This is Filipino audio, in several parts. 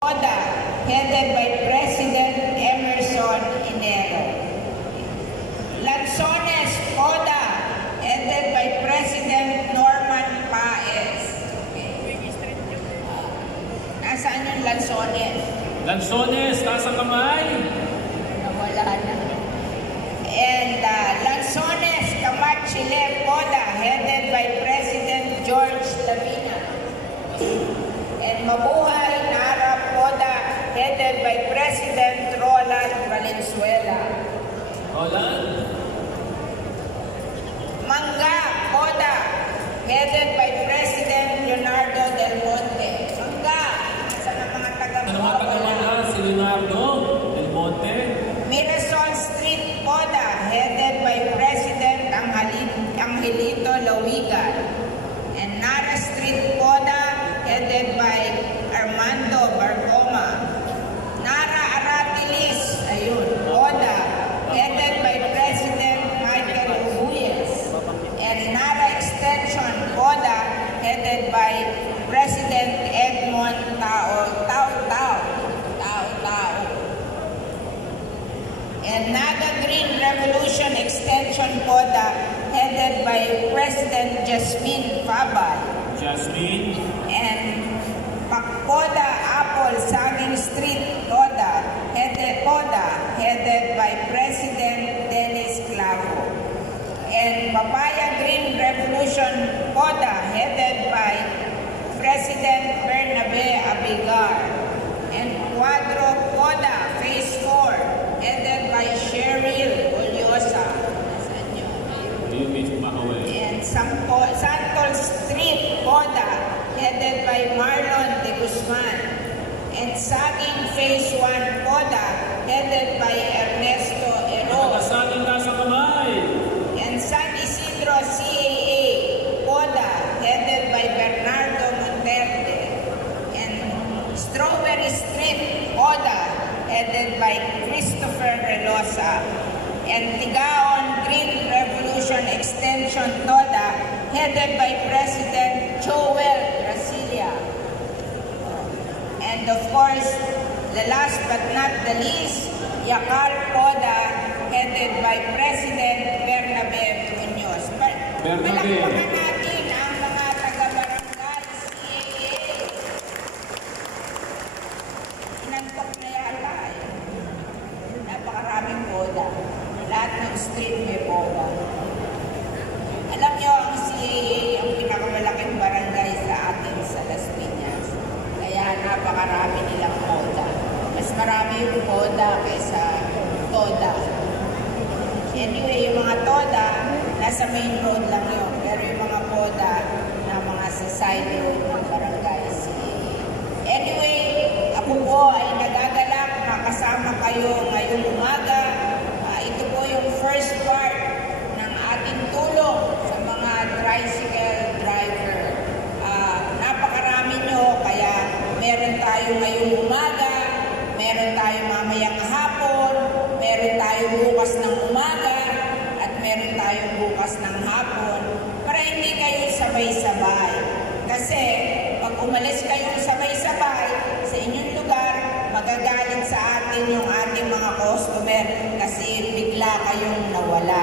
ODA, headed by President Emerson Inero. Lanzones ODA, headed by President Norman Paez. Nasaan yung Lanzones? Lanzones, taas ang kamay. Nawala na. And Lanzones Camachile ODA, headed by President George Lavina. And Mabuhay Nara ODA, headed by President Roland Valenzuela. Roland. Mangga ODA, headed by President Leonardo Del Monte. Mangga, sa mga taga-Mangga, si Leonardo Del Monte. Mirason Street ODA, headed by President Angelito Lawigan. And Nara Street ODA, headed by Armando Barcoma. Nara Aratilis, ayun, ODA, headed by President Michael Ubuyes. And Nara Extension ODA, headed by President Edmond Tao. And Naga Green Revolution Extension ODA, headed by President Jasmine Fabal. Jasmine. And Pakpoda Apple Saging Street ODA, headed by President Dennis Clavo. And Papaya Green Revolution ODA, headed by President Bernabe Abigar. And Cuadro ODA Phase 4, headed by Cheryl Oliosa. And Santol Street ODA, headed by Marlon de Guzman. And Saging Phase 1 ODA, headed by Ernesto Eros. Saging nasa kamay. And San Isidro CAA ODA, headed by Bernardo Monterde. And Strawberry Street ODA, headed by Christopher Relosa. And Tigaon Green Revolution Extension TODA, headed by President Joel Brasilia. And of course, the last but not the least, Yakal ODA, headed by President Bernabe Munoz. Palakpakan natin ang mga taga-barangay CAA. Inantok na yata eh. Napakaraming ODA. Lahat ng street may ODA. Alam nyo, ang CAA ang pinakamalaking barangay sa atin sa Las Piñas. Kaya napakarami nilang ODA. Mas marami yung ODA kaysa TODA. Anyway, yung mga TODA, nasa main road lang yun. Pero yung mga ODA na mga sa side road ng barangay CAA. Anyway, ako po ay nagagalak makasama kayo ngayong umaga. Ito po yung first part ng ating tulong sa mga tricycle driver. Napakarami nyo, kaya meron tayo ngayong umaga, meron tayo mamayang hapon, meron tayo bukas ng umaga, at meron tayo bukas ng hapon, para hindi kayo sabay-sabay. Kasi pag umalis kayong sabay-sabay sa inyong lugar, magagalit sa atin yung ating mga customer kasi bigla kayong nawala.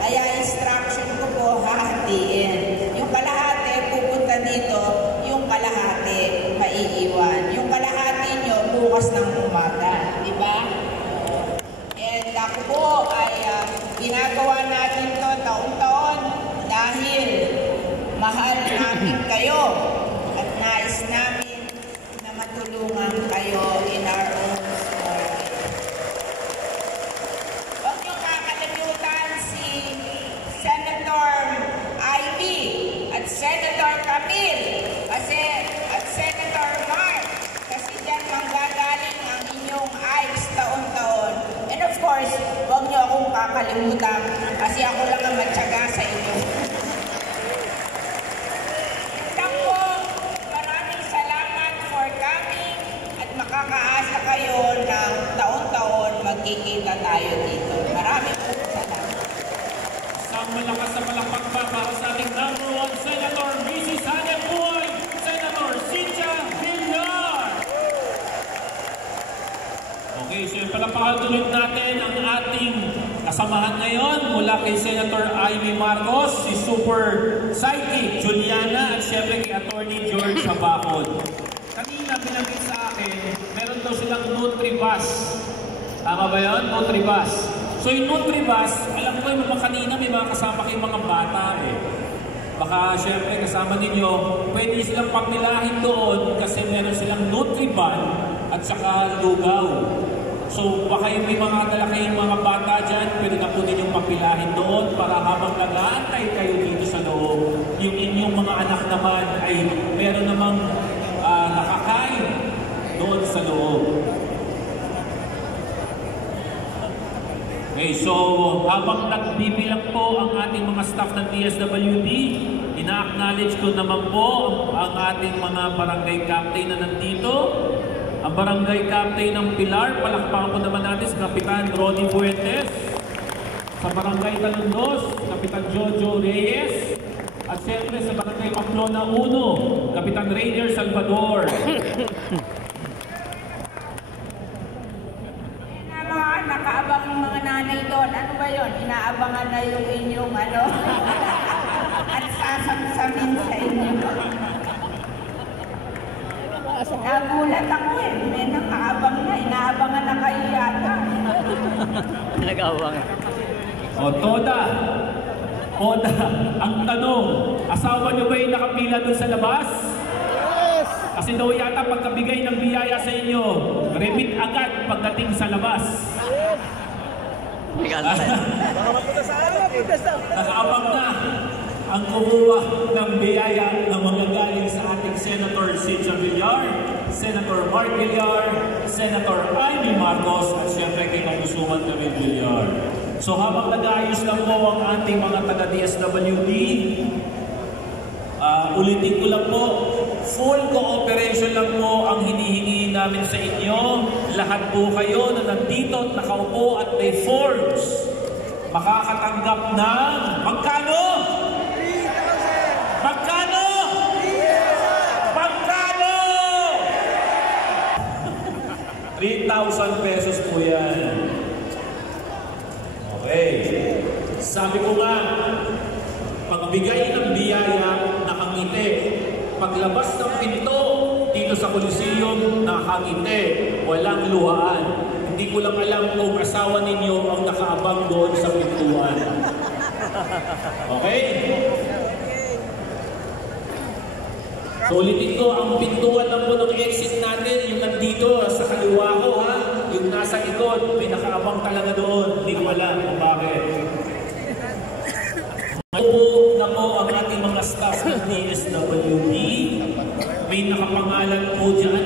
Kaya instruction ko po, hahatiin. Yung kalahati pupunta dito, yung kalahati maiiwan. Yung kalahati nyo bukas ng umaga. Diba? And ako po ay ginagawa natin to taon-taon dahil mahal namin kayo at nais namin na matulungan kayo in our own story. Huwag niyo kakalimutan si Senator Ivy at Senator Camille at Senator Mark kasi dyan manggagaling ang inyong eyes taon-taon. And of course, huwag niyo akong kakalimutan kasi ako lang ang matyaga sa inyo. Makakaasa kayo ng taon-taon magkikita tayo dito. Maraming po salamat. Isang malakas na palakpak para sa ating number 1 Senator, Mrs. Hannah Boy, Senator Cynthia Villar. Okay, so yung palapakatuloy natin ang ating kasamahan ngayon mula kay Senator Amy Marcos, si Super Sidekick Juliana at syempre kay Attorney George Sabacon. Kanina binanggit sa akin, meron daw silang Nutribus. Tama ba yun? Nutribus. So yung Nutribus, alam ko yung mga kanina may mga kasama kayong mga bata eh. Baka syempre kasama ninyo, pwede silang pagnilahin doon kasi meron silang Nutriban at saka lugaw. So baka yung may mga dala kayong mga bata dyan, pwede na po ninyong papilahin doon para habang nag-aantay kayo dito sa loob, yung inyong mga anak naman ay meron namang nakakain doon sa loob. Okay, so habang nagbibilang po ang ating mga staff ng DSWD, ina-acknowledge ko naman po ang ating mga barangay captain na nandito. Ang barangay captain ng Pilar, palakpakan po naman natin si Kapitan Ronnie Fuentes. Sa barangay Talundos, Kapitan Jojo Reyes. At siyempre sa barangay Pamplona 1, Kapitan Rainier Salvador. Nakaabang yung mga nanay doon. Ano ba yun? Inaabangan na yung inyong ano? At sasamsamin sa inyo. Nagulat ako eh. May nakaabang na. Inaabangan na kayo yata. Nag-aabang. O, Toda. Toda, ang tanong, asawa niyo ba yung nakapila doon sa labas? Yes! Kasi daw yata pagkabigay ng biyaya sa inyo, remit agad pagdating sa labas. Nakaabang na ang kumuha ng biyaya na magagaling sa ating Senator Cesar Villar, Senator Mark Villar, Senator Amy Marcos, at siyempre kay Congresswoman Camille Villar. So habang nag-aayos lang po ang ating mga taga-DSWD, ulitin ko lang po, full cooperation lang po ang hinihingi namin sa inyo. Lahat po kayo na nandito at nakaupo at may forms, makakatanggap ng magkano? 3,000! Magkano? 3,000! Magkano? 3,000 pesos po yan. Okay. Sabi ko nga, pagbigay ng biyaya, nakangiti. Paglabas ng pinto dito sa Coliseum, nakangiti. Walang luhaan. Hindi ko lang alam kung asawa ninyo ang nakaabang doon sa pintuan. Okay? So ulitin ko, ang pintuan lang po ng exit natin, yung nandito sa kaliwa ko ha, yung nasa likod, may nakaabang talaga doon. Hindi ko alam kung bakit. Ngayon na po ang ating mga staff ng DSWD. May nakapangalan po dyan